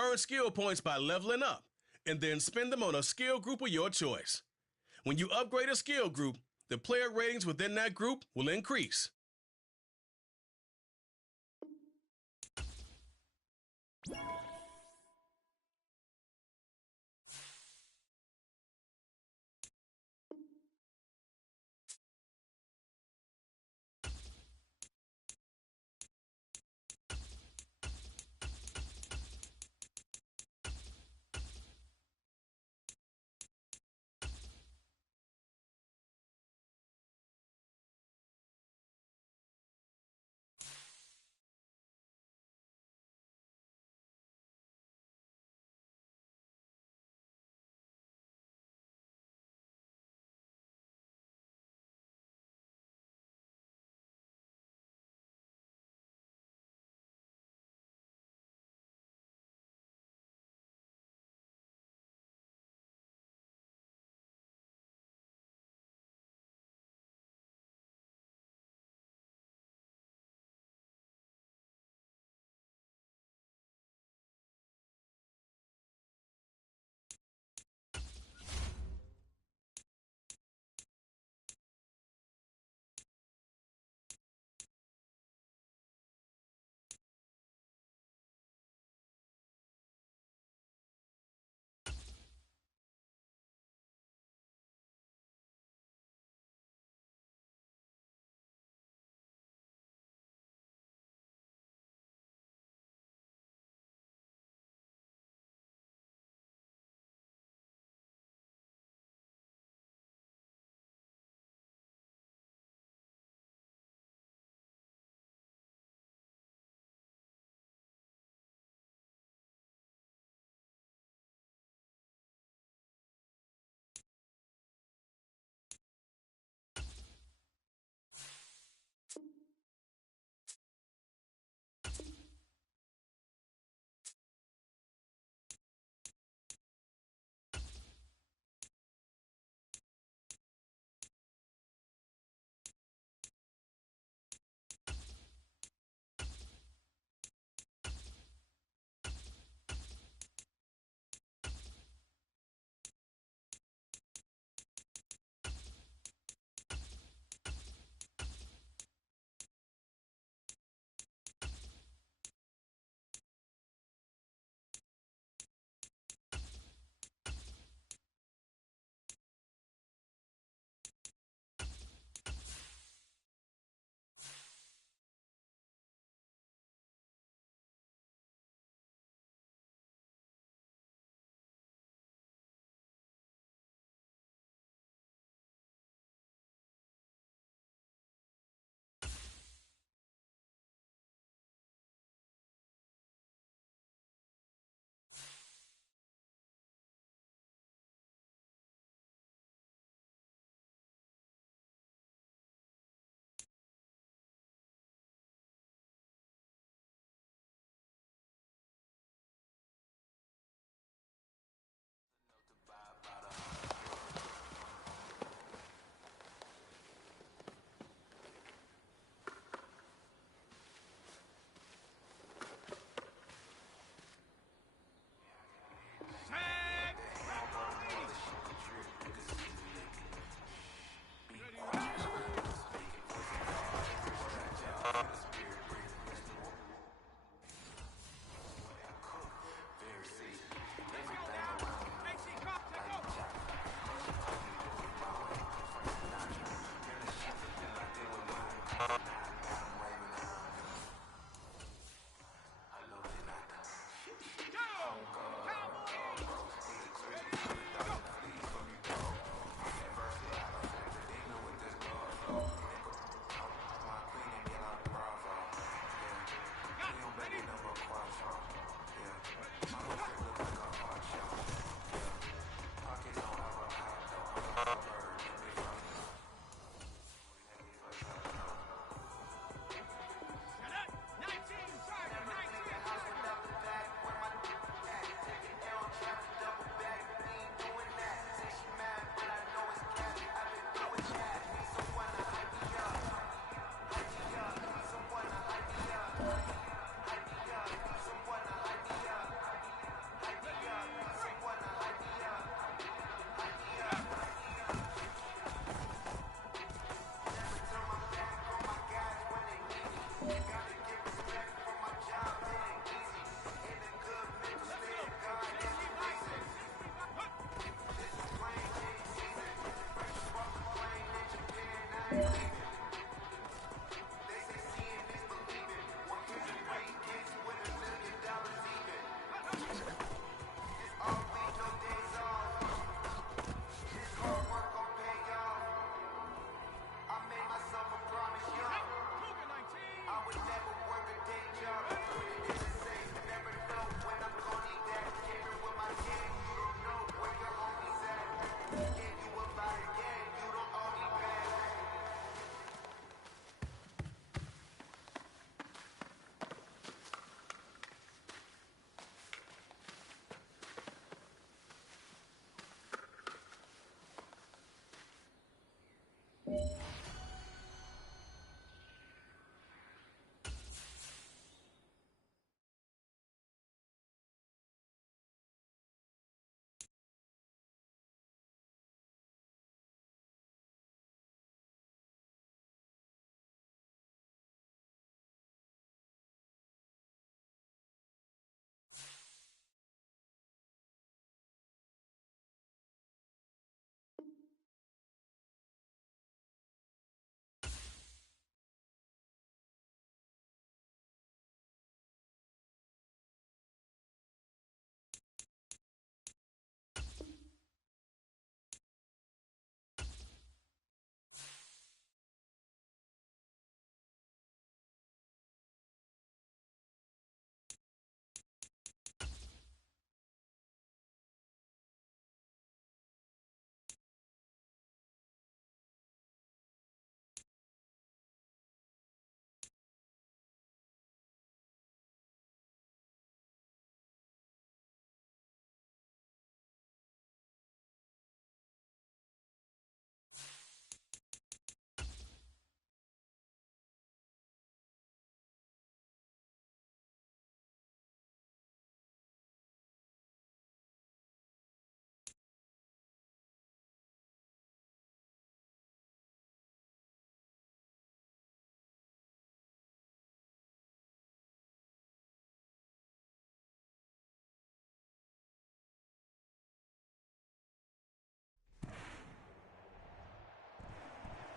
Earn skill points by leveling up, and then spend them on a skill group of your choice. When you upgrade a skill group, the player ratings within that group will increase.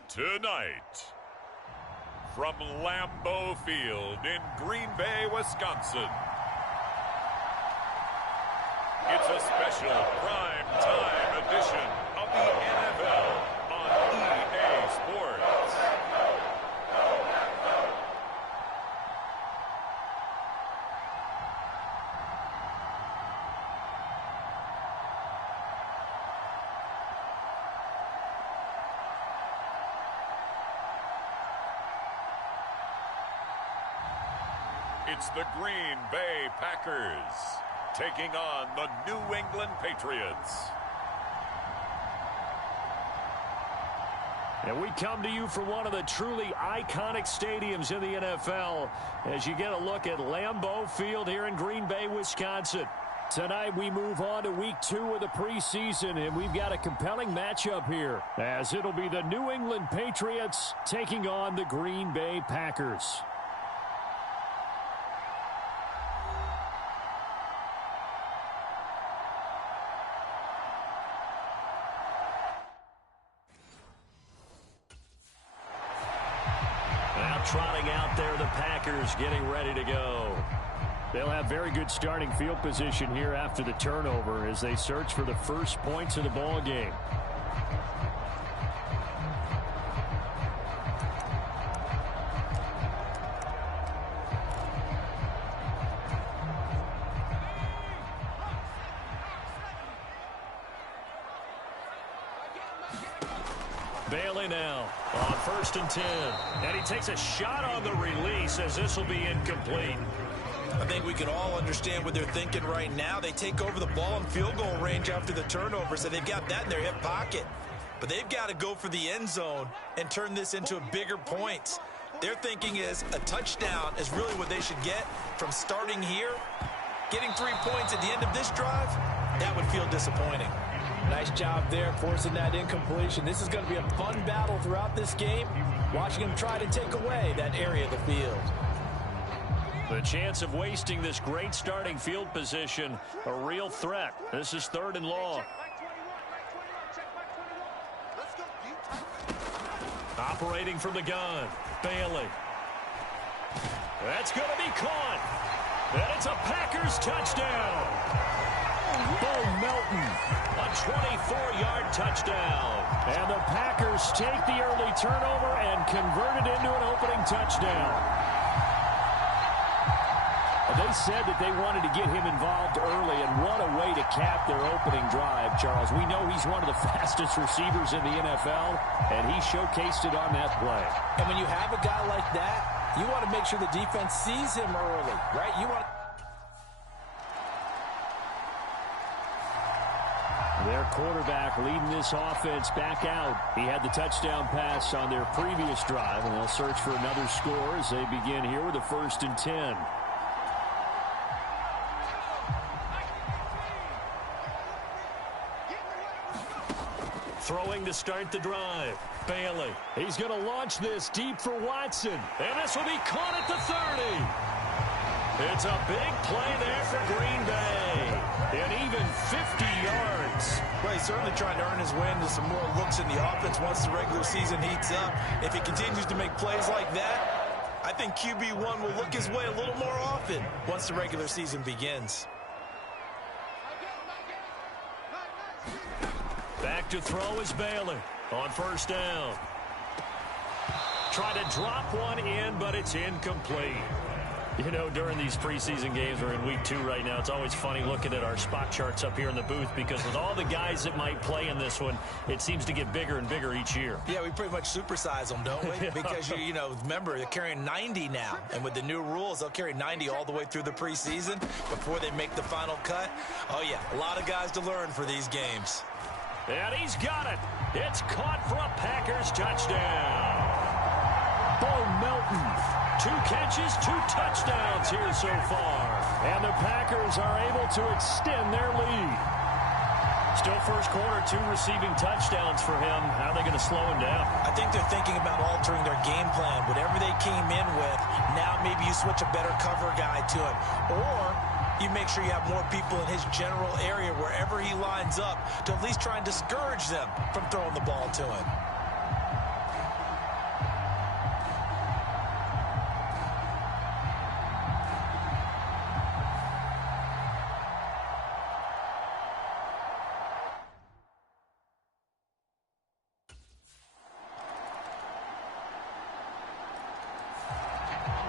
Tonight, from Lambeau Field in Green Bay, Wisconsin, it's a special prime time edition of the NFL on EA Sports. It's the Green Bay Packers taking on the New England Patriots. And we come to you from one of the truly iconic stadiums in the NFL as you get a look at Lambeau Field here in Green Bay, Wisconsin. Tonight we move on to week 2 of the preseason, and we've got a compelling matchup here as it'll be the New England Patriots taking on the Green Bay Packers. Trotting out there, the Packers getting ready to go. They'll have very good starting field position here after the turnover as they search for the first points of the ball game. Bailey now on 1st and 10. And he takes a shot on the release as this will be incomplete. I think we can all understand what they're thinking right now. They take over the ball in field goal range after the turnover, so they've got that in their hip pocket. But they've got to go for the end zone and turn this into a bigger points. Their thinking is a touchdown is really what they should get from starting here. Getting 3 points at the end of this drive, that would feel disappointing. Nice job there forcing that incompletion. This is going to be a fun battle throughout this game. watching him try to take away that area of the field. The chance of wasting this great starting field position, a real threat. This is 3rd and long. Operating from the gun, Bailey. That's going to be caught. And it's a Packers touchdown. Bo Melton, a 24-yard touchdown. And the Packers take the early turnover and convert it into an opening touchdown. They said that they wanted to get him involved early, and what a way to cap their opening drive, Charles. We know he's one of the fastest receivers in the NFL, and he showcased it on that play. And when you have a guy like that, you want to make sure the defense sees him early, right? You want their quarterback leading this offense back out. He had the touchdown pass on their previous drive, and they'll search for another score as they begin here with a 1st and 10. Throwing to start the drive. Bailey. He's going to launch this deep for Watson. And this will be caught at the 30. It's a big play there for Green Bay. And even 50 yards. Well, he's certainly trying to earn his way into some more looks in the offense once the regular season heats up. If he continues to make plays like that, I think QB1 will look his way a little more often once the regular season begins. Back to throw is Bailey on 1st down. Try to drop one in, but it's incomplete. You know, during these preseason games, we're in week 2 right now. It's always funny looking at our spot charts up here in the booth because with all the guys that might play in this one, it seems to get bigger and bigger each year. Yeah, we pretty much supersize them, don't we? Because, you know, remember, they're carrying 90 now. And with the new rules, they'll carry 90 all the way through the preseason before they make the final cut. Oh, yeah, a lot of guys to learn for these games. And he's got it. It's caught for a Packers touchdown. Bo Melton, 2 catches, 2 touchdowns here so far. And the Packers are able to extend their lead. Still first quarter, 2 receiving touchdowns for him. How are they going to slow him down? I think they're thinking about altering their game plan. Whatever they came in with, now maybe you switch a better cover guy to him. Or you make sure you have more people in his general area wherever he lines up to at least try and discourage them from throwing the ball to him.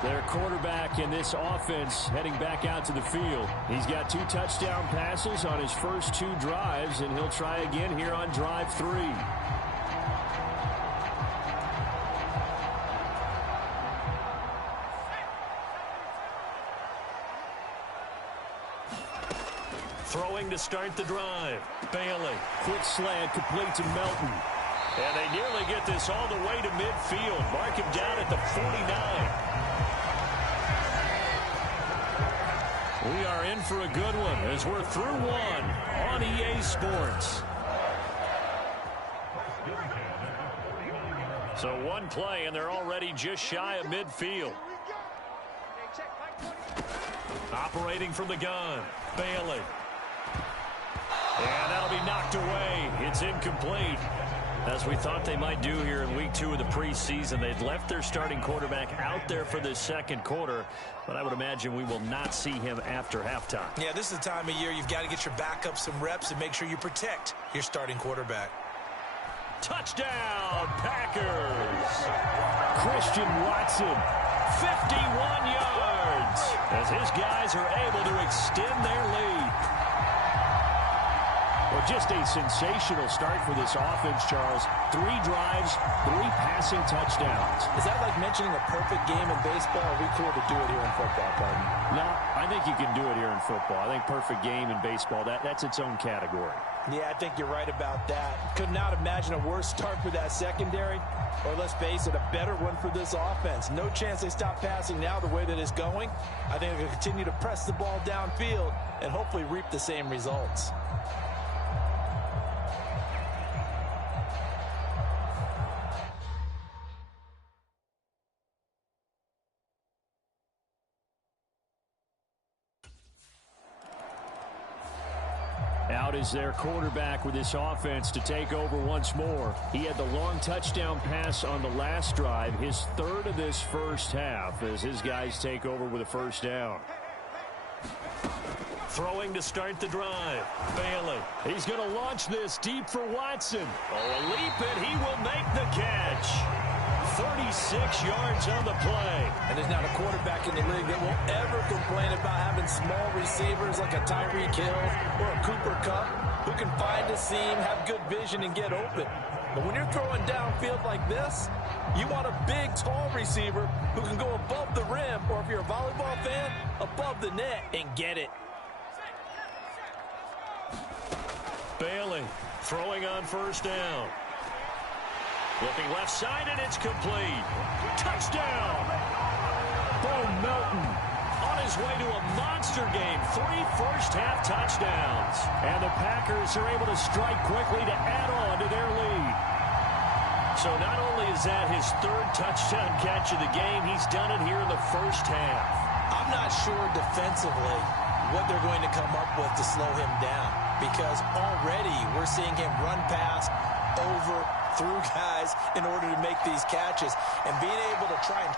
Their quarterback in this offense heading back out to the field. He's got 2 touchdown passes on his first 2 drives, and he'll try again here on drive 3. Throwing to start the drive. Bailey. Quick slant complete to Melton. And they nearly get this all the way to midfield. Mark him down at the 49. We are in for a good one as we're through 1 on EA Sports. So 1 play, and they're already just shy of midfield. Operating from the gun, Bailey. And that'll be knocked away. It's incomplete. As we thought they might do here in week 2 of the preseason, they'd left their starting quarterback out there for this second quarter, but I would imagine we will not see him after halftime. Yeah, this is the time of year you've got to get your backup some reps and make sure you protect your starting quarterback. Touchdown, Packers! Christian Watson, 51 yards, as his guys are able to extend their lead. Well, just a sensational start for this offense, Charles. 3 drives, 3 passing touchdowns. Is that like mentioning a perfect game in baseball? Or are we cool to do it here in football, partner? No, I think you can do it here in football. I think perfect game in baseball, that's its own category. Yeah, I think you're right about that. Could not imagine a worse start for that secondary, or let's face it, a better one for this offense. No chance they stop passing now the way that it's going. I think they're going to continue to press the ball downfield and hopefully reap the same results. Out is their quarterback with this offense to take over once more. He had the long touchdown pass on the last drive, his third of this first half, as his guys take over with a first down. Throwing to start the drive. Bailey. He's going to launch this deep for Watson. Oh, a leap, and he will make the catch. 36 yards on the play. And there's not a quarterback in the league that will ever complain about having small receivers like a Tyreek Hill or a Cooper Kupp who can find a seam, have good vision, and get open. But when you're throwing downfield like this, you want a big, tall receiver who can go above the rim, or if you're a volleyball fan, above the net and get it. Bailey throwing on first down. Looking left side, and it's complete. Touchdown! Bo Melton on his way to a monster game. 3 first-half touchdowns. And the Packers are able to strike quickly to add on to their lead. So not only is that his third touchdown catch of the game, he's done it here in the first half. I'm not sure defensively what they're going to come up with to slow him down, because already we're seeing him run past, over, through guys in order to make these catches, and being able to try and...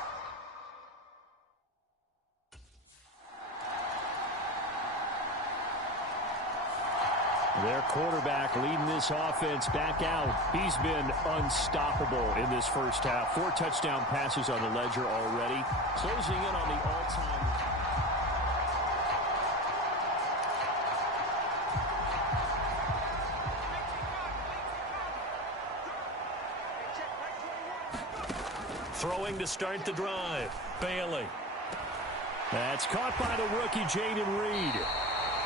Their quarterback leading this offense back out. He's been unstoppable in this first half. 4 touchdown passes on the ledger already. Closing in on the all-time... Throwing to start the drive. Bailey. That's caught by the rookie, Jaden Reed.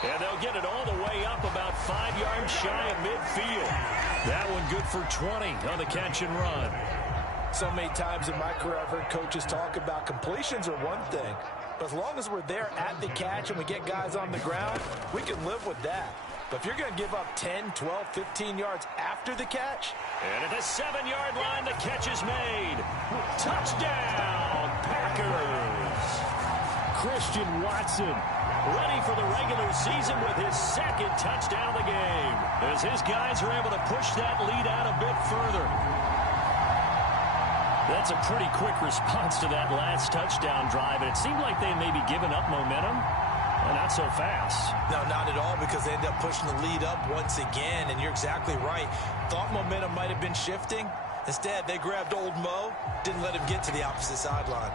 And they'll get it all the way up about 5 yards shy of midfield. That one good for 20 on the catch and run. So many times in my career I've heard coaches talk about completions are one thing, but as long as we're there at the catch and we get guys on the ground, we can live with that. But if you're going to give up 10, 12, 15 yards after the catch... And at the 7-yard line, the catch is made. Touchdown, Packers. Christian Watson ready for the regular season with his second touchdown of the game, as his guys are able to push that lead out a bit further. That's a pretty quick response to that last touchdown drive, and it seemed like they may be giving up momentum. Well, not so fast. No, not at all, because they end up pushing the lead up once again, and you're exactly right. Thought momentum might have been shifting. Instead, they grabbed old Mo, didn't let him get to the opposite sideline.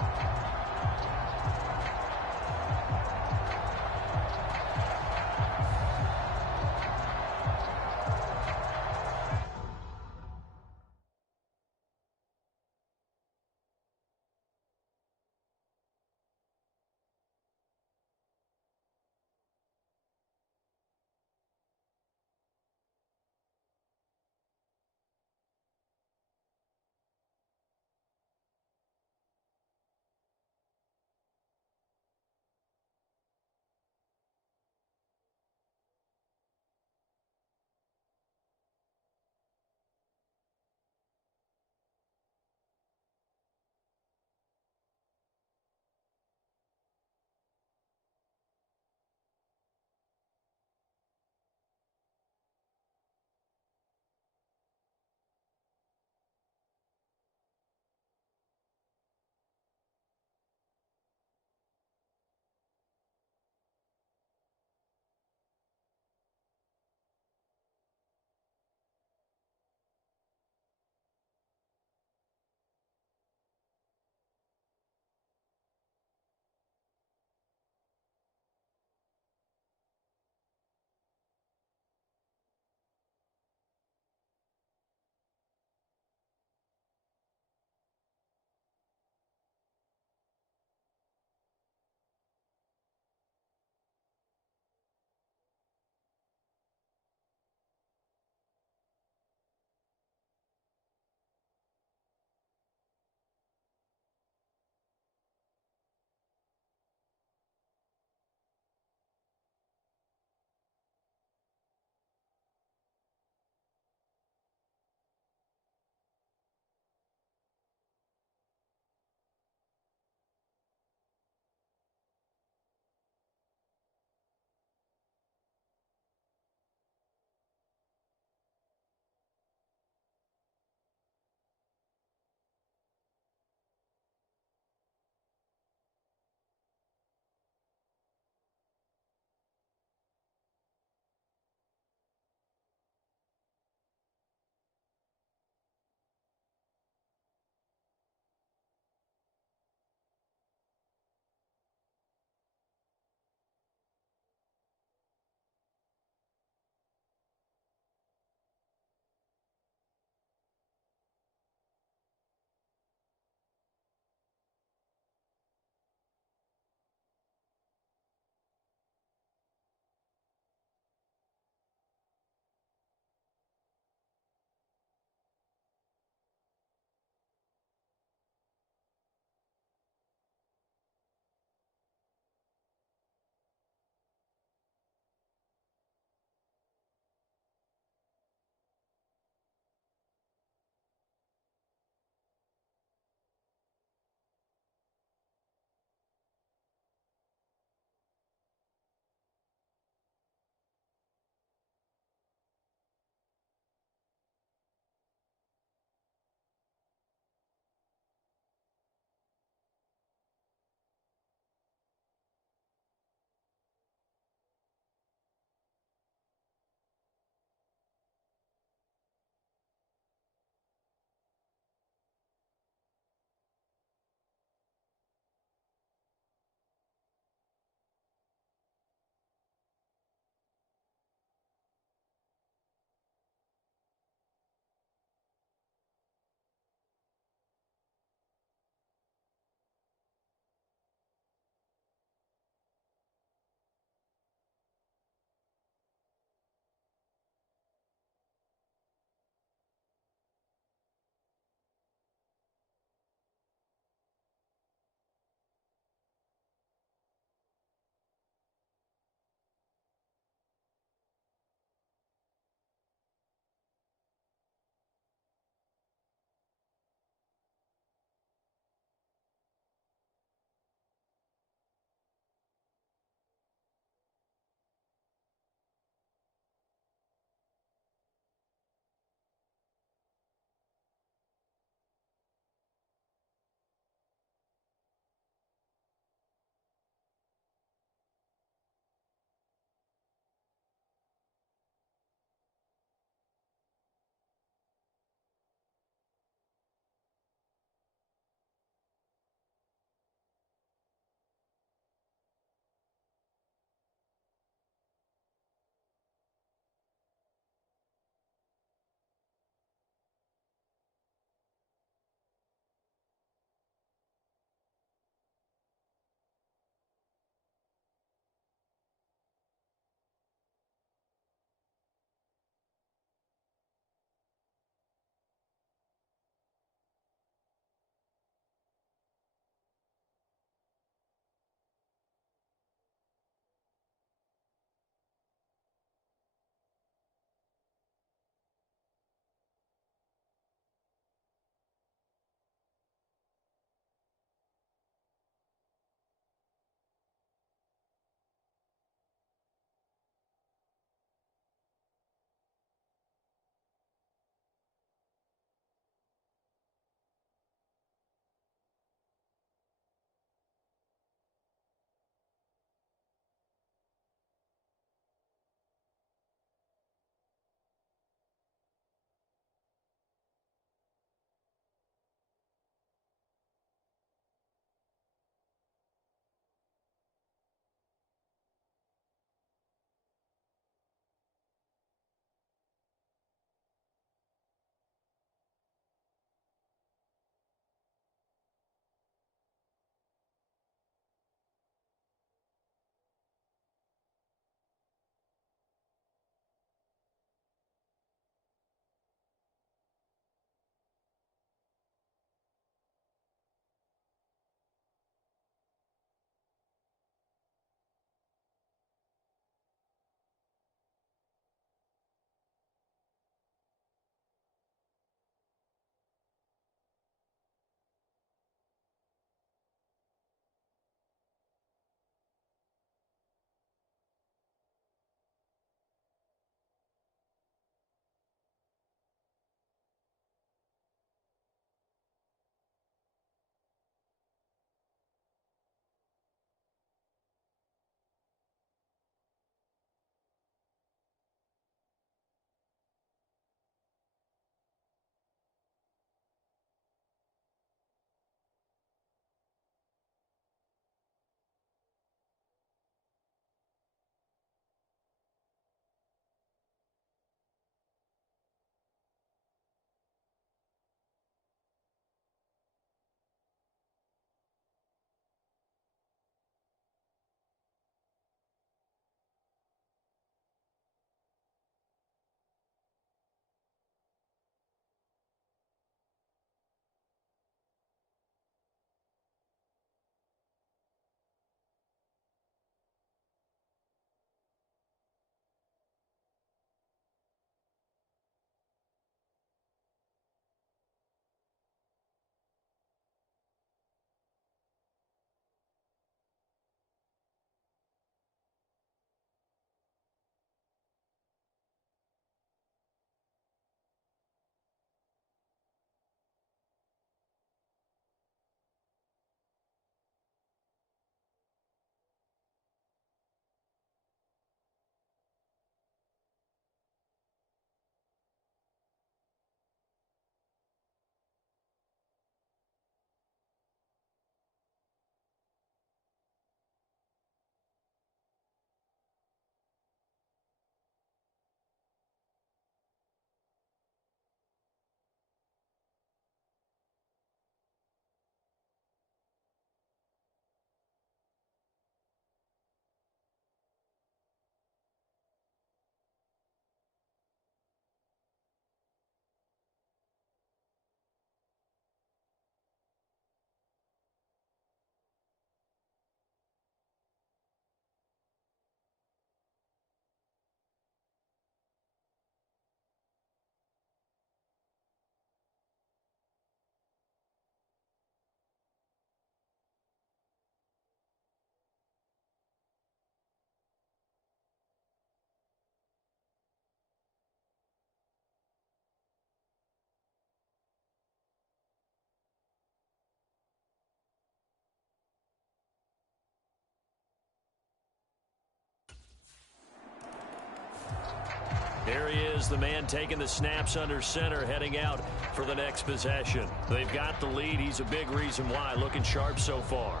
Here he is, the man taking the snaps under center, heading out for the next possession. They've got the lead. He's a big reason why. Looking sharp so far.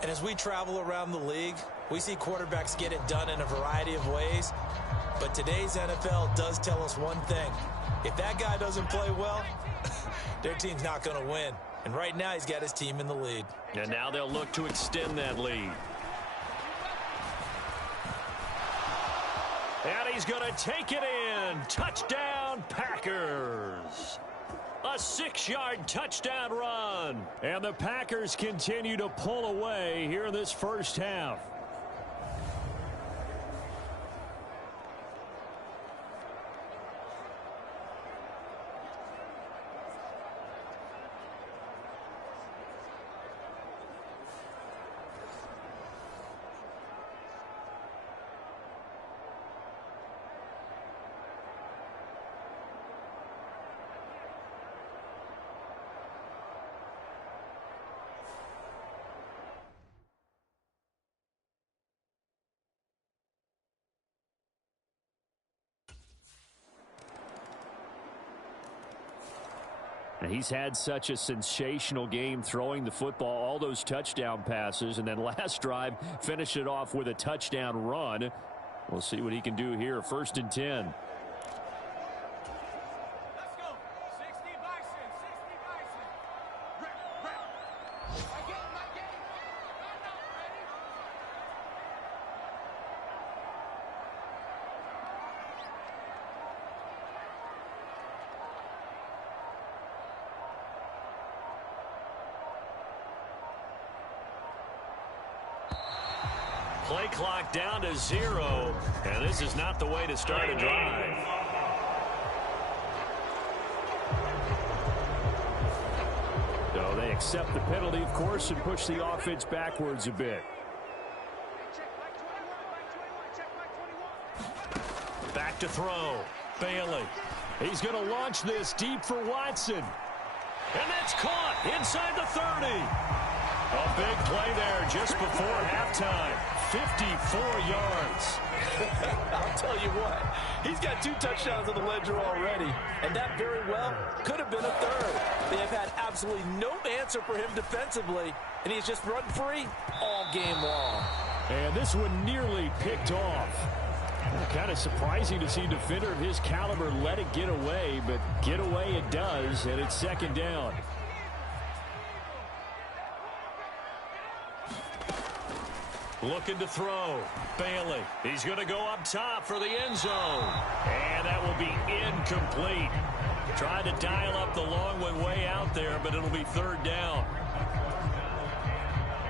And as we travel around the league, we see quarterbacks get it done in a variety of ways. But today's NFL does tell us one thing. If that guy doesn't play well, their team's not going to win. And right now, he's got his team in the lead. And now they'll look to extend that lead. And he's going to take it in. Touchdown, Packers. A 6-yard touchdown run. And the Packers continue to pull away here in this first half. And he's had such a sensational game throwing the football, all those touchdown passes, and then last drive finished it off with a touchdown run. We'll see what he can do here. 1st and 10. Play clock down to 0, and this is not the way to start a drive. So they accept the penalty, of course, and push the offense backwards a bit. Back to throw. Bailey. He's going to launch this deep for Watson. And that's caught inside the 30. A big play there just before halftime. 54 yards. I'll tell you what, he's got 2 touchdowns on the ledger already, and that very well could have been a third. They have had absolutely no answer for him defensively, and he's just run free all game long. And this one nearly picked off. Kind of surprising to see a defender of his caliber let it get away, but get away it does, and it's 2nd down. Looking to throw. Bailey. He's going to go up top for the end zone. And that will be incomplete. Tried to dial up the long one way out there, but it'll be 3rd down.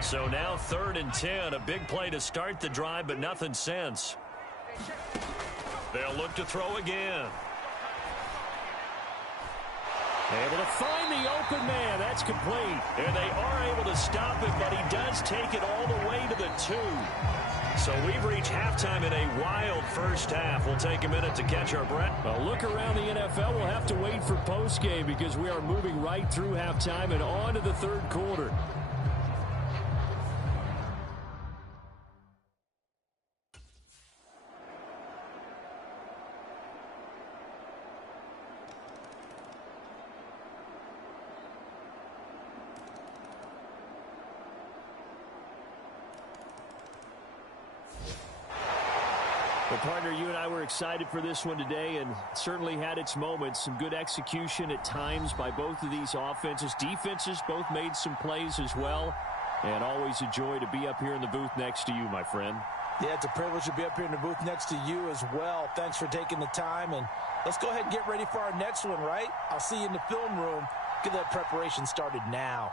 So now 3rd and 10. A big play to start the drive, but nothing since. They'll look to throw again. Able to find the open man. That's complete. And they are able to stop him, but he does take it all the way to the 2. So we've reached halftime in a wild first half. We'll take a minute to catch our breath. A look around the NFL. We'll have to wait for postgame because we are moving right through halftime and on to the 3rd quarter. Well, partner, you and I were excited for this one today, and certainly had its moments. Some good execution at times by both of these offenses. Defenses both made some plays as well, and always a joy to be up here in the booth next to you, my friend. Yeah, it's a privilege to be up here in the booth next to you as well. Thanks for taking the time, and let's go ahead and get ready for our next one, right? I'll see you in the film room. Get that preparation started now.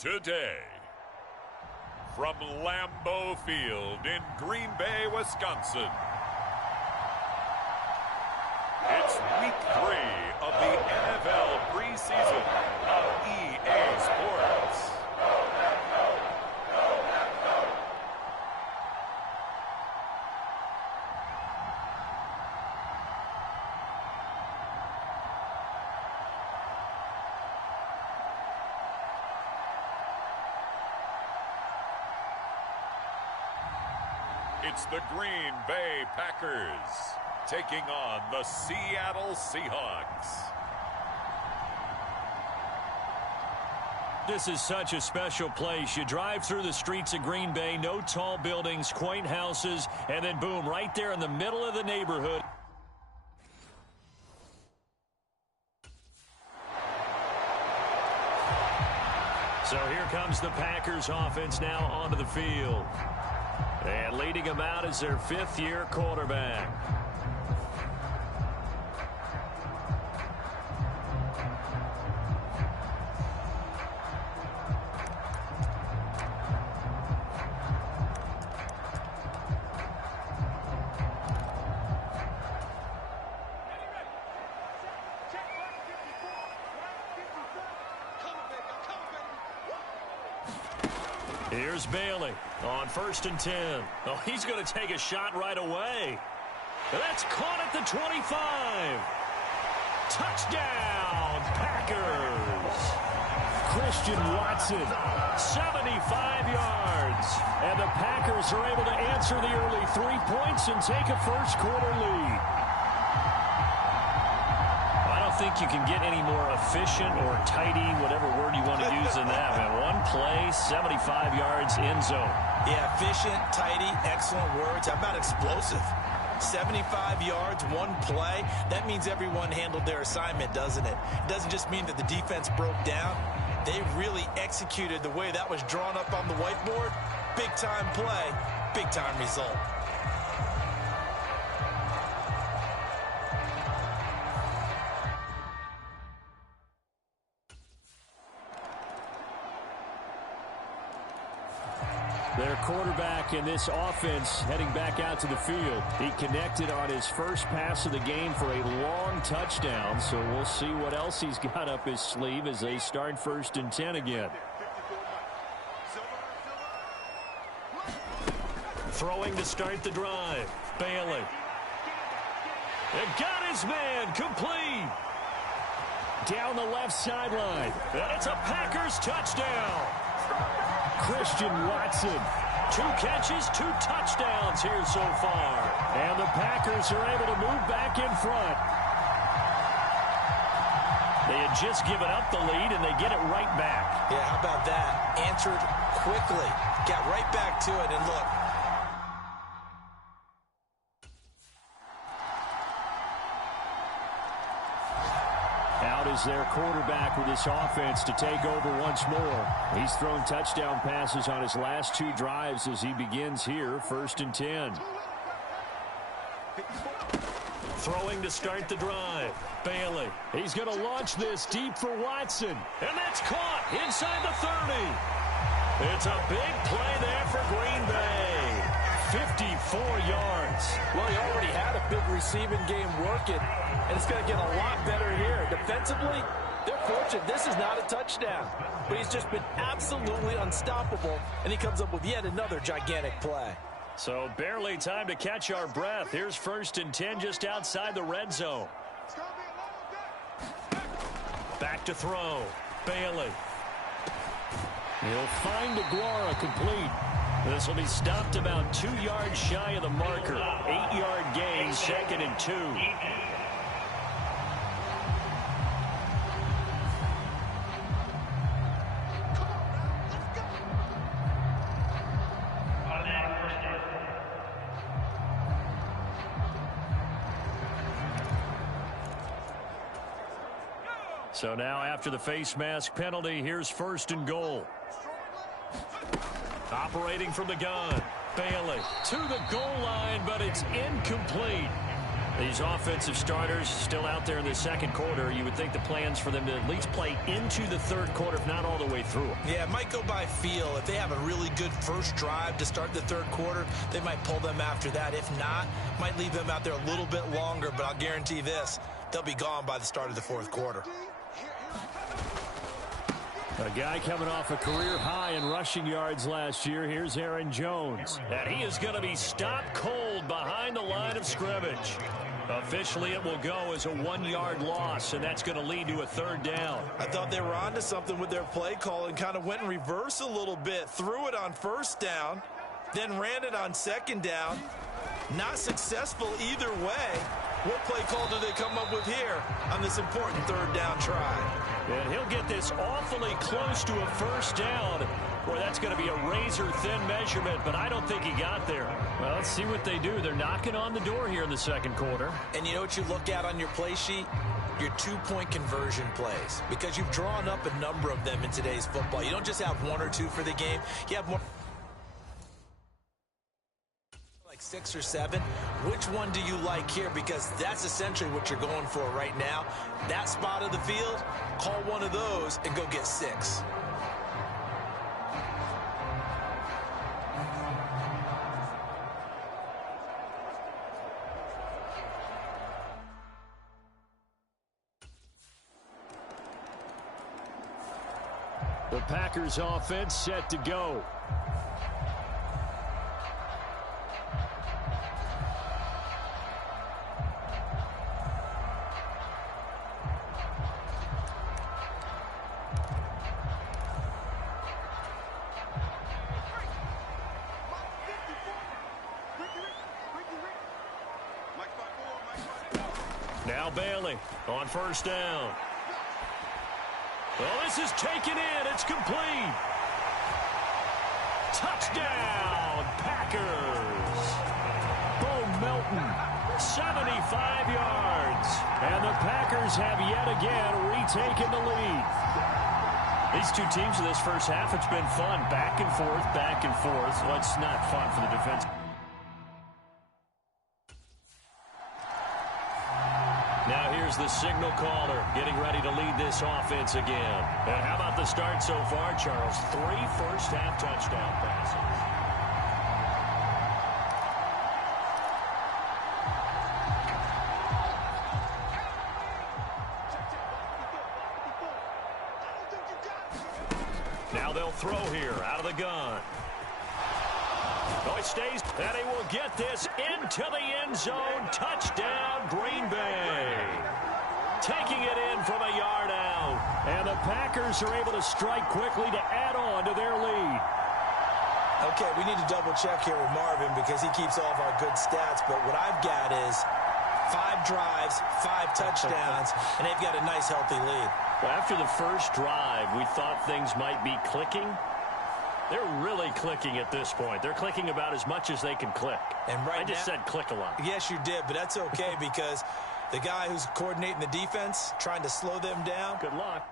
today. From Lambeau Field in Green Bay, Wisconsin, it's week 3 of the NFL preseason of EA Sports. It's the Green Bay Packers taking on the Seattle Seahawks. This is such a special place. You drive through the streets of Green Bay, no tall buildings, quaint houses, and then boom, right there in the middle of the neighborhood. So here comes the Packers offense now onto the field. And leading them out is their 5th-year quarterback. Here's Bailey on 1st and 10. Oh, he's going to take a shot right away. That's caught at the 25. Touchdown, Packers. Christian Watson, 75 yards. And the Packers are able to answer the early 3 points and take a first-quarter lead. I don't think you can get any more efficient or tidy, whatever word you want to use in that, man. One play, 75 yards, end zone. Yeah, efficient, tidy, excellent words. How about explosive? 75 yards, one play. That means everyone handled their assignment, doesn't it? It doesn't just mean that the defense broke down. They really executed the way that was drawn up on the whiteboard. Big-time play, big-time result. Their quarterback in this offense heading back out to the field. He connected on his first pass of the game for a long touchdown, so we'll see what else he's got up his sleeve as they start 1st and 10 again. Throwing to start the drive. Bailey. And got his man complete. Down the left sideline. And it's a Packers touchdown. Christian Watson, 2 catches, 2 touchdowns here so far. And the Packers are able to move back in front. They had just given up the lead, and they get it right back. Yeah, how about that? Answered quickly. Got right back to it, and look. Out is their quarterback with this offense to take over once more. He's thrown touchdown passes on his last 2 drives as he begins here, 1st and 10. Throwing to start the drive. Bailey. He's going to launch this deep for Watson. And that's caught inside the 30. It's a big play there for Green Bay. 54 yards. Well, he already had a big receiving game working, and it's going to get a lot better here. Defensively, they're fortunate. This is not a touchdown, but he's just been absolutely unstoppable, and he comes up with yet another gigantic play. So barely time to catch our breath. Here's 1st and 10 just outside the red zone. Back to throw. Bailey. He'll find Aguara complete. This will be stopped about 2 yards shy of the marker. 8-yard gain, 2nd and 2. So now after the face mask penalty, here's 1st and goal. Operating from the gun. Bailey to the goal line, but it's incomplete. These offensive starters still out there in the second quarter. You would think the plans for them to at least play into the third quarter, if not all the way through. Yeah, it might go by feel. If they have a really good first drive to start the third quarter, they might pull them after that. If not, might leave them out there a little bit longer, but I'll guarantee this, they'll be gone by the start of the fourth quarter. A guy coming off a career high in rushing yards last year. Here's Aaron Jones. And he is going to be stopped cold behind the line of scrimmage. Officially, it will go as a 1-yard loss, and that's going to lead to a third down. I thought they were onto something with their play call and kind of went in reverse a little bit. Threw it on first down, then ran it on second down. Not successful either way. What play call do they come up with here on this important third down try? And he'll get this awfully close to a first down. Boy, that's going to be a razor-thin measurement, but I don't think he got there. Well, let's see what they do. They're knocking on the door here in the second quarter. And you know what you look at on your play sheet? Your two-point conversion plays, because you've drawn up a number of them in today's football. You don't just have one or two for the game. You have more. 6 or 7. Which one do you like here? Because that's essentially what you're going for right now. That spot of the field, call one of those and go get 6. The Packers offense set to go. Now Bailey on first down. Well, this is taken in. It's complete. Touchdown, Packers. Bo Melton, 75 yards. And the Packers have yet again retaken the lead. These two teams in this first half, it's been fun. Back and forth, back and forth. Well, it's not fun for the defense. Now here's the signal caller getting ready to lead this offense again. And how about the start so far, Charles? 3 first-half touchdown passes. Now they'll throw here out of the gun. Oh, it stays, and he will get this into the end zone. Touchdown, Green Bay. Taking it in from a yard out. And the Packers are able to strike quickly to add on to their lead. Okay, we need to double check here with Marvin because he keeps all of our good stats. But what I've got is 5 drives, 5 touchdowns, and they've got a nice, healthy lead. Well, after the first drive, we thought things might be clicking. They're really clicking at this point. They're clicking about as much as they can click. And right I just said click a lot. Yes, you did, but that's okay because the guy who's coordinating the defense, trying to slow them down. Good luck.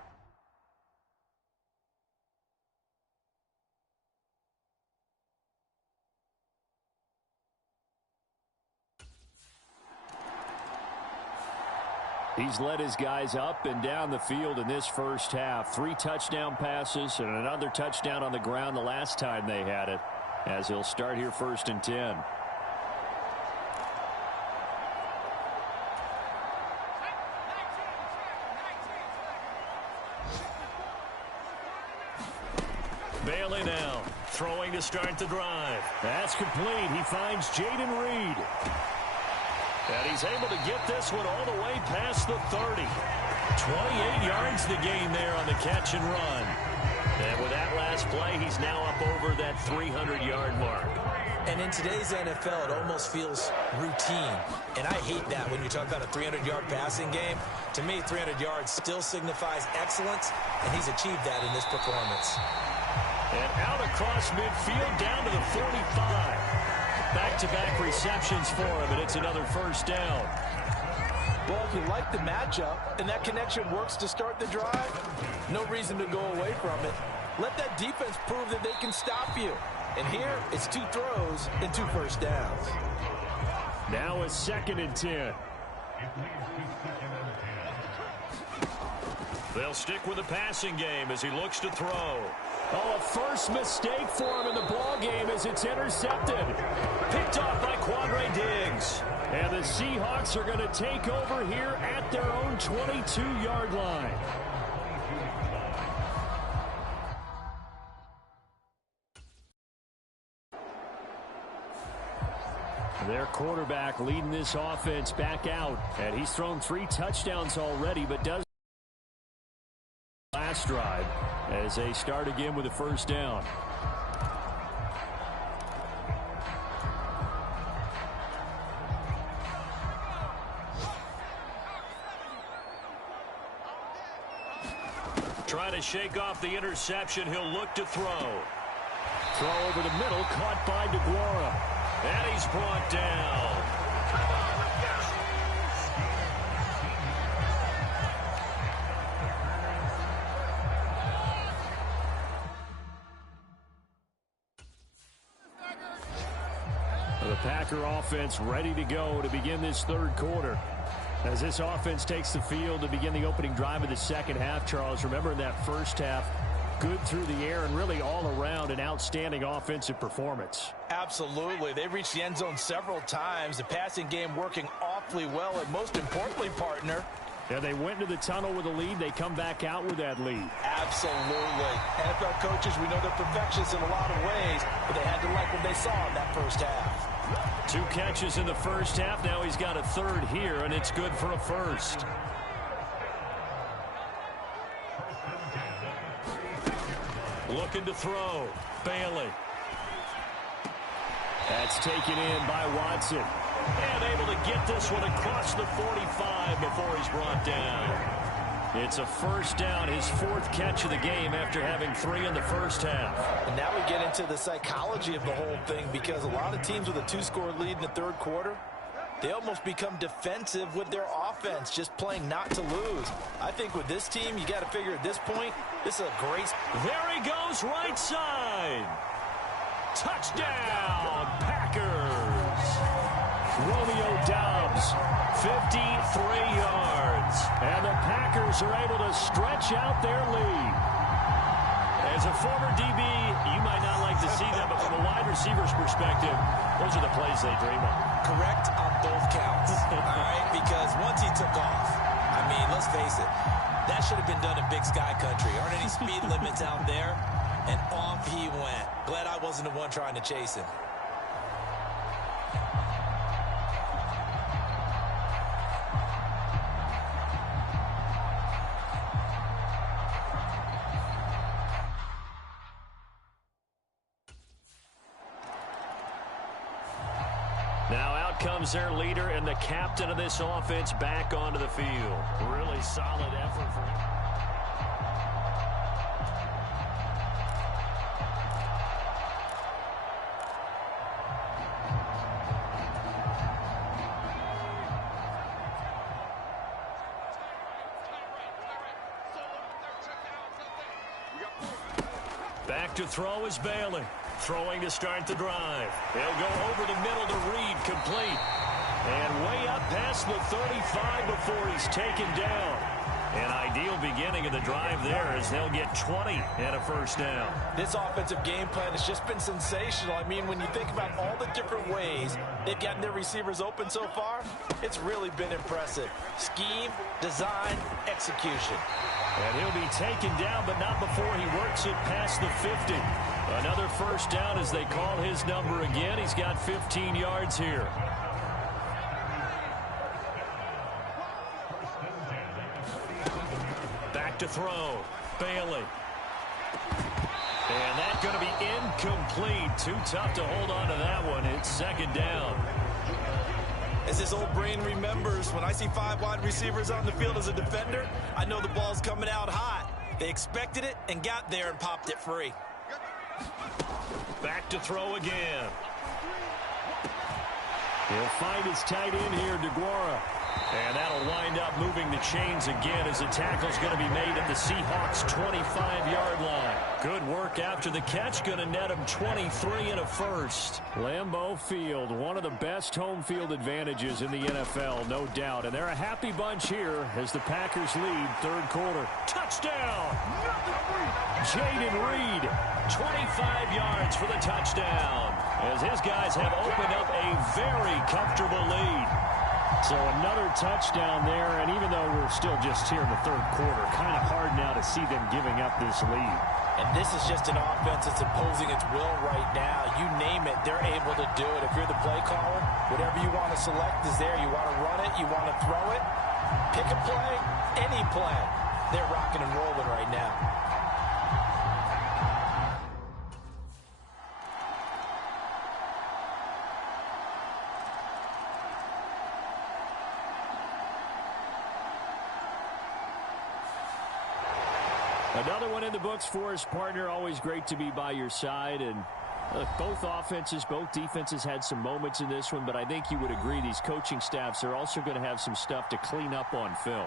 He's led his guys up and down the field in this first half. 3 touchdown passes and another touchdown on the ground the last time they had it, as he'll start here 1st and 10. Bailey now throwing to start the drive. That's complete. He finds Jaden Reed. And he's able to get this one all the way past the 30. 28 yards the gain there on the catch and run. And with that last play, he's now up over that 300-yard mark. And in today's NFL, it almost feels routine. And I hate that when you talk about a 300-yard passing game. To me, 300 yards still signifies excellence, and he's achieved that in this performance. And out across midfield down to the 45. Back-to-back receptions for him, and it's another first down. Well, if you like the matchup and that connection works to start the drive, no reason to go away from it. Let that defense prove that they can stop you. And here, it's 2 throws and 2 first downs. Now a 2nd and 10. They'll stick with the passing game as he looks to throw. Oh, a first mistake for him in the ball game as it's intercepted. Picked off by Quandre Diggs. And the Seahawks are going to take over here at their own 22-yard line. Their quarterback leading this offense back out. And he's thrown 3 touchdowns already, but does last drive as they start again with a first down. Trying to shake off the interception. He'll look to throw. Throw over the middle, caught by DeGuara. And he's brought down. The Packer offense ready to go to begin this third quarter. As this offense takes the field to begin the opening drive of the second half, Charles, remember in that first half, good through the air and really all around an outstanding offensive performance. Absolutely. They've reached the end zone several times. The passing game working awfully well. And most importantly, partner, yeah, they went into the tunnel with a lead. They come back out with that lead. Absolutely. NFL coaches, we know they're perfectionists in a lot of ways, but they had to like what they saw in that first half. 2 catches in the first half. Now he's got a third here, and it's good for a first. Looking to throw. Bailey. That's taken in by Watson. And able to get this one across the 45 before he's brought down. It's a first down, his 4th catch of the game after having 3 in the first half. And now we get into the psychology of the whole thing, because a lot of teams with a 2-score lead in the third quarter, they almost become defensive with their offense, just playing not to lose. I think with this team, you got to figure at this point, this is a great... There he goes, right side. Touchdown, Packers. Romeo Doubs, 53 yards. And the Packers are able to stretch out their lead. As a former DB, you might not like to see that, but from a wide receiver's perspective, those are the plays they dream of. Correct on both counts, all right? Because once he took off, I mean, let's face it, that should have been done in Big Sky Country. Aren't any speed limits out there? And off he went. Glad I wasn't the one trying to chase him. Now out comes their leader and the captain of this offense back onto the field. Really solid effort for him. Back to throw is Bailey. Throwing to start the drive. He'll go over the middle to Reed, complete. And way up past the 35 before he's taken down. An ideal beginning of the drive there as they'll get 20 and a first down. This offensive game plan has just been sensational. I mean, when you think about all the different ways they've gotten their receivers open so far, it's really been impressive. Scheme, design, execution. And he'll be taken down, but not before he works it past the 50. Another first down as they call his number again. He's got 15 yards here. Back to throw. Bailey. And that's going to be incomplete. Too tough to hold on to that one. It's second down. As his old brain remembers, when I see 5 wide receivers on the field as a defender, I know the ball's coming out hot. They expected it and got there and popped it free. Back to throw again. He'll find his tight end here, DeGuara. And that'll wind up moving the chains again as the tackle's going to be made at the Seahawks' 25-yard line. Good work after the catch. Going to net him 23 and a first. Lambeau Field, one of the best home field advantages in the NFL, no doubt. And they're a happy bunch here as the Packers lead third quarter. Touchdown! Jaden Reed, 25 yards for the touchdown, as his guys have opened up a very comfortable lead. So another touchdown there, and even though we're still just here in the third quarter, kind of hard now to see them giving up this lead. And this is just an offense that's imposing its will right now. You name it, they're able to do it. If you're the play caller, whatever you want to select is there. You want to run it, you want to throw it, pick a play, any play. They're rocking and rolling right now. Another one in the books for his partner. Always great to be by your side. And look, both offenses, both defenses had some moments in this one, but I think you would agree these coaching staffs are also going to have some stuff to clean up on film.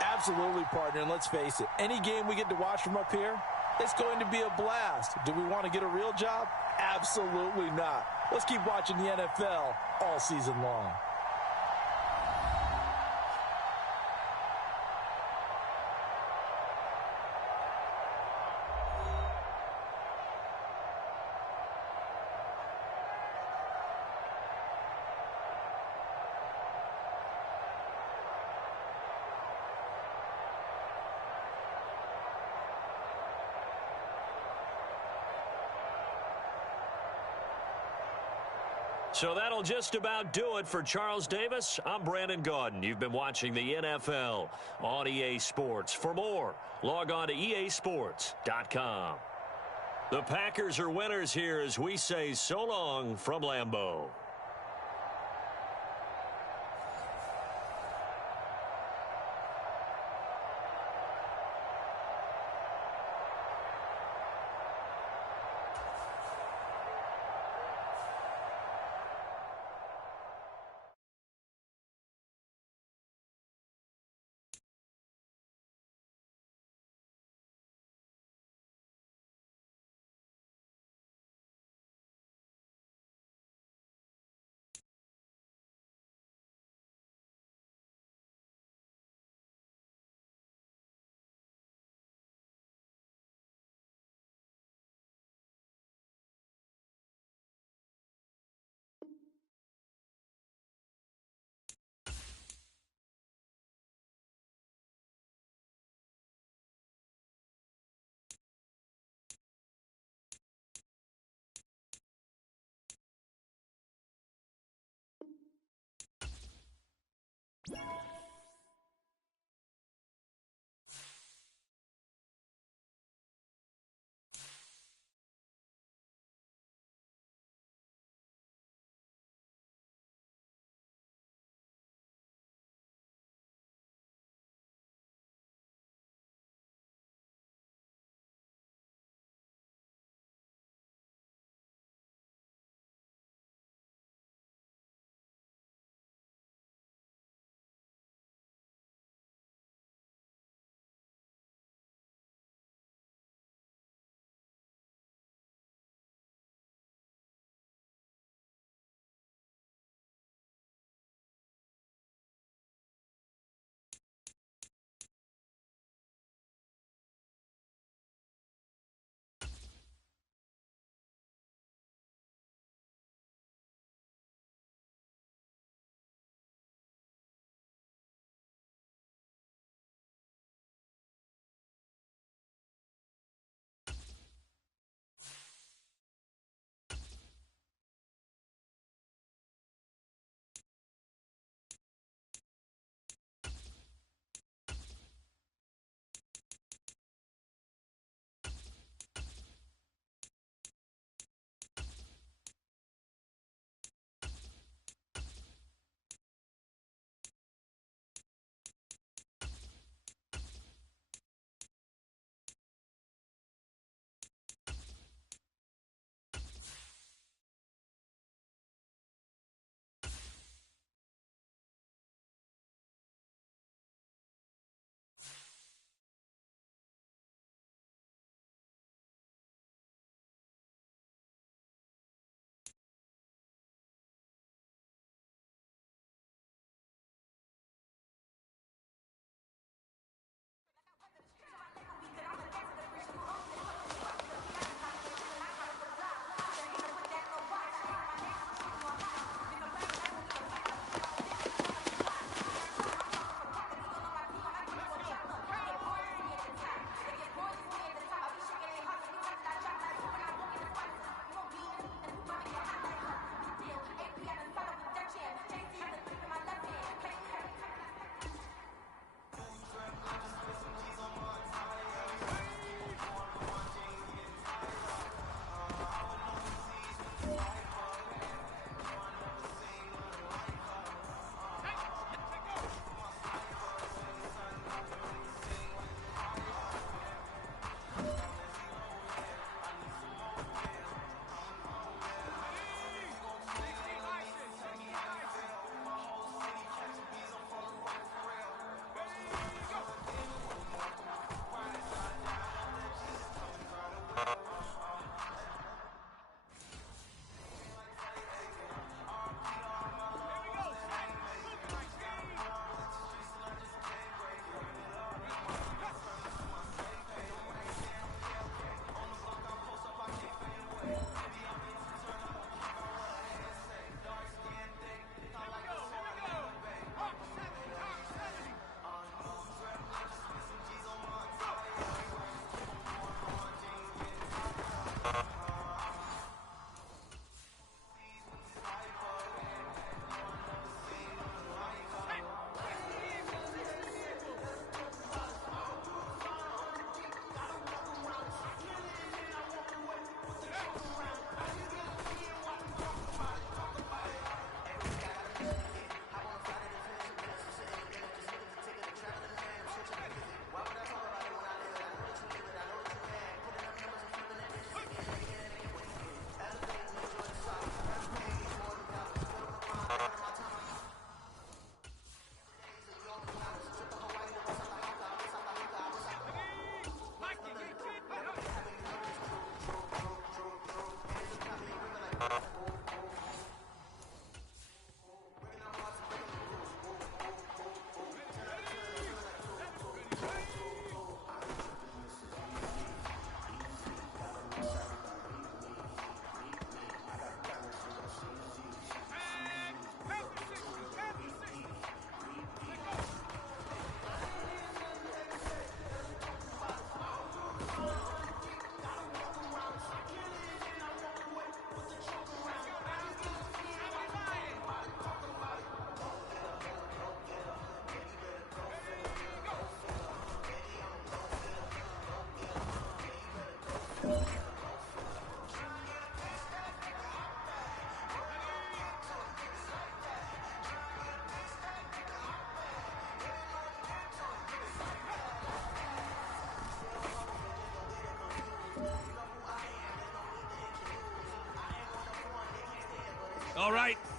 Absolutely, partner, and let's face it, any game we get to watch from up here, it's going to be a blast. Do we want to get a real job? Absolutely not. Let's keep watching the NFL all season long. So that'll just about do it for Charles Davis. I'm Brandon Gaudin. You've been watching the NFL on EA Sports. For more, log on to easports.com. The Packers are winners here as we say so long from Lambeau.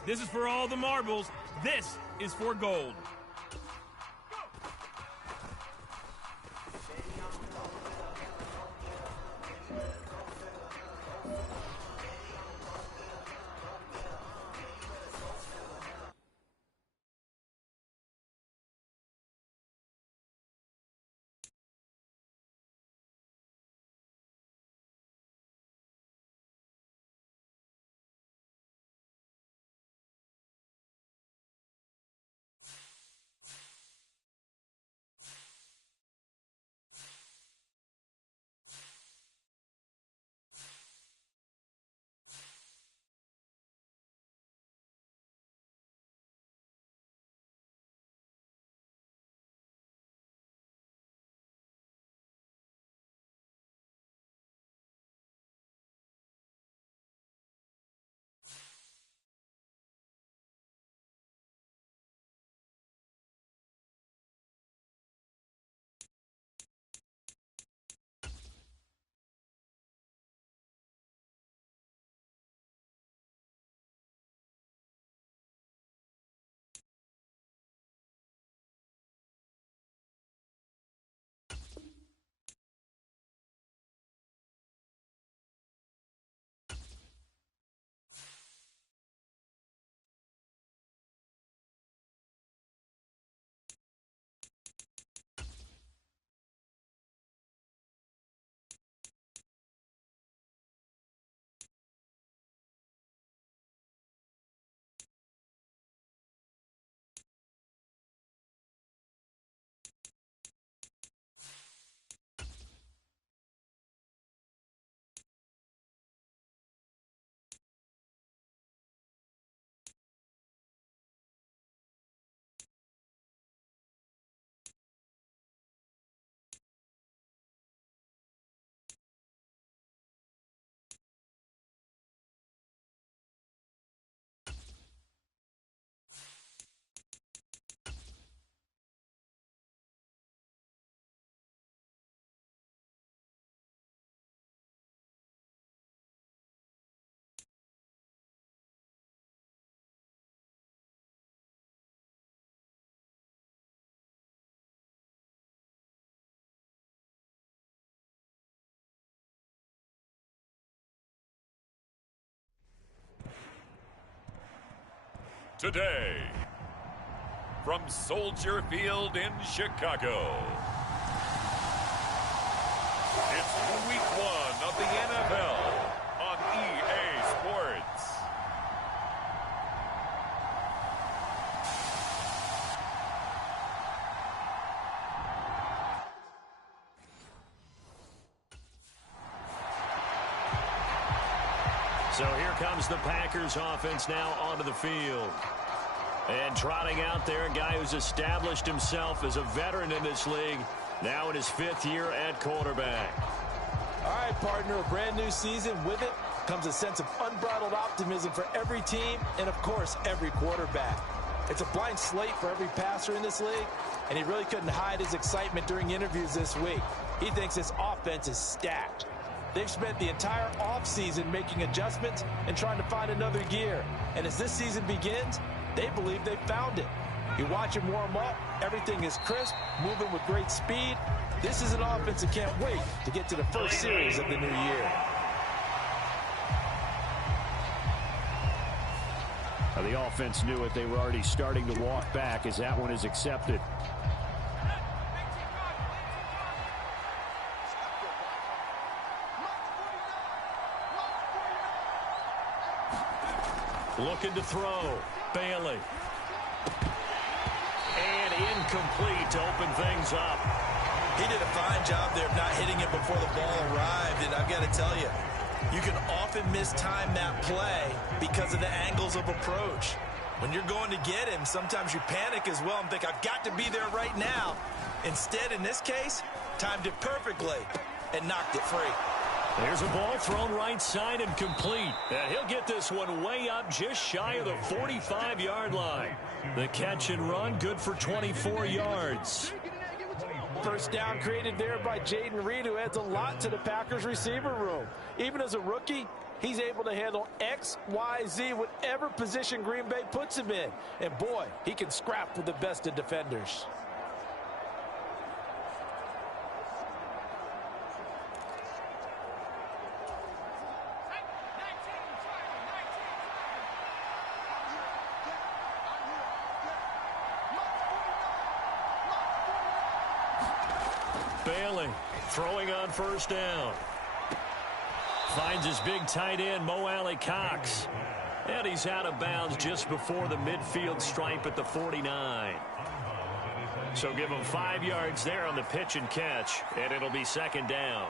This is for all the marbles. This is for gold. Today, from Soldier Field in Chicago, it's Week 1 of the NFL on EA Sports. So here comes the Packers offense now onto the field. And trotting out there, a guy who's established himself as a veteran in this league, now in his 5th year at quarterback. All right, partner, a brand new season. With it comes a sense of unbridled optimism for every team and, of course, every quarterback. It's a blank slate for every passer in this league, and he really couldn't hide his excitement during interviews this week. He thinks this offense is stacked. They've spent the entire offseason making adjustments and trying to find another gear. And as this season begins, they believe they've found it. You watch him warm up, everything is crisp, moving with great speed. This is an offense that can't wait to get to the first series of the new year. The offense knew it. They were already starting to walk back as that one is accepted. Looking to throw. Bailey. And incomplete to open things up. He did a fine job there of not hitting it before the ball arrived. And I've got to tell you, you can often mistime that play because of the angles of approach. When you're going to get him, sometimes you panic as well and think, I've got to be there right now. Instead, in this case, timed it perfectly and knocked it free. There's a ball thrown right side and complete. And he'll get this one way up just shy of the 45-yard line. The catch and run good for 24 yards. First down created there by Jaden Reed, who adds a lot to the Packers receiver room. Even as a rookie, He's able to handle X, Y, Z, whatever position Green Bay puts him in. And boy, he can scrap with the best of defenders. Bailey throwing on first down. Finds his big tight end, Mo Alley Cox. And he's out of bounds just before the midfield stripe at the 49. So give him 5 yards there on the pitch and catch, and it'll be second down.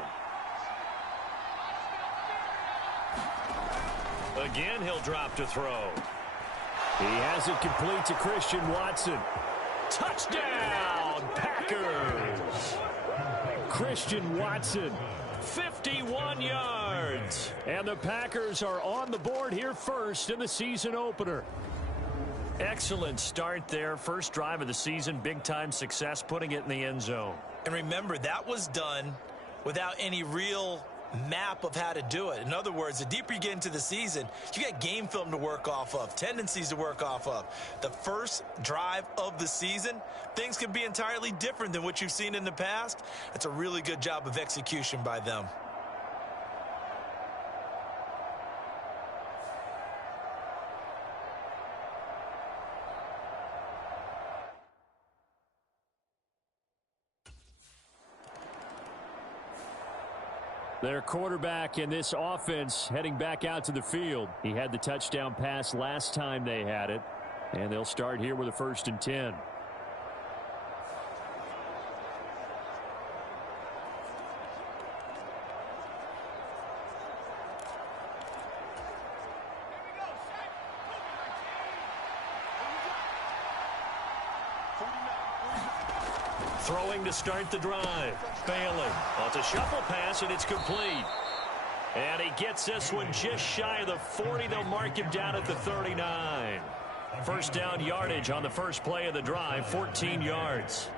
Again, he'll drop to throw. He has it complete to Christian Watson. Touchdown, Packers! Christian Watson, 51 yards. And the Packers are on the board here first in the season opener. Excellent start there. First drive of the season, big-time success, putting it in the end zone. And remember, that was done without any real map of how to do it. In other words, the deeper you get into the season, you got game film to work off of, tendencies to work off of. The first drive of the season, things can be entirely different than what you've seen in the past. It's a really good job of execution by them. Their quarterback in this offense heading back out to the field. He had the touchdown pass last time they had it. And they'll start here with a 1st and 10. Throwing to start the drive. Bailey. Well, it's a shuffle pass, and it's complete. And he gets this one just shy of the 40. They'll mark him down at the 39. First down yardage on the first play of the drive, 14 yards.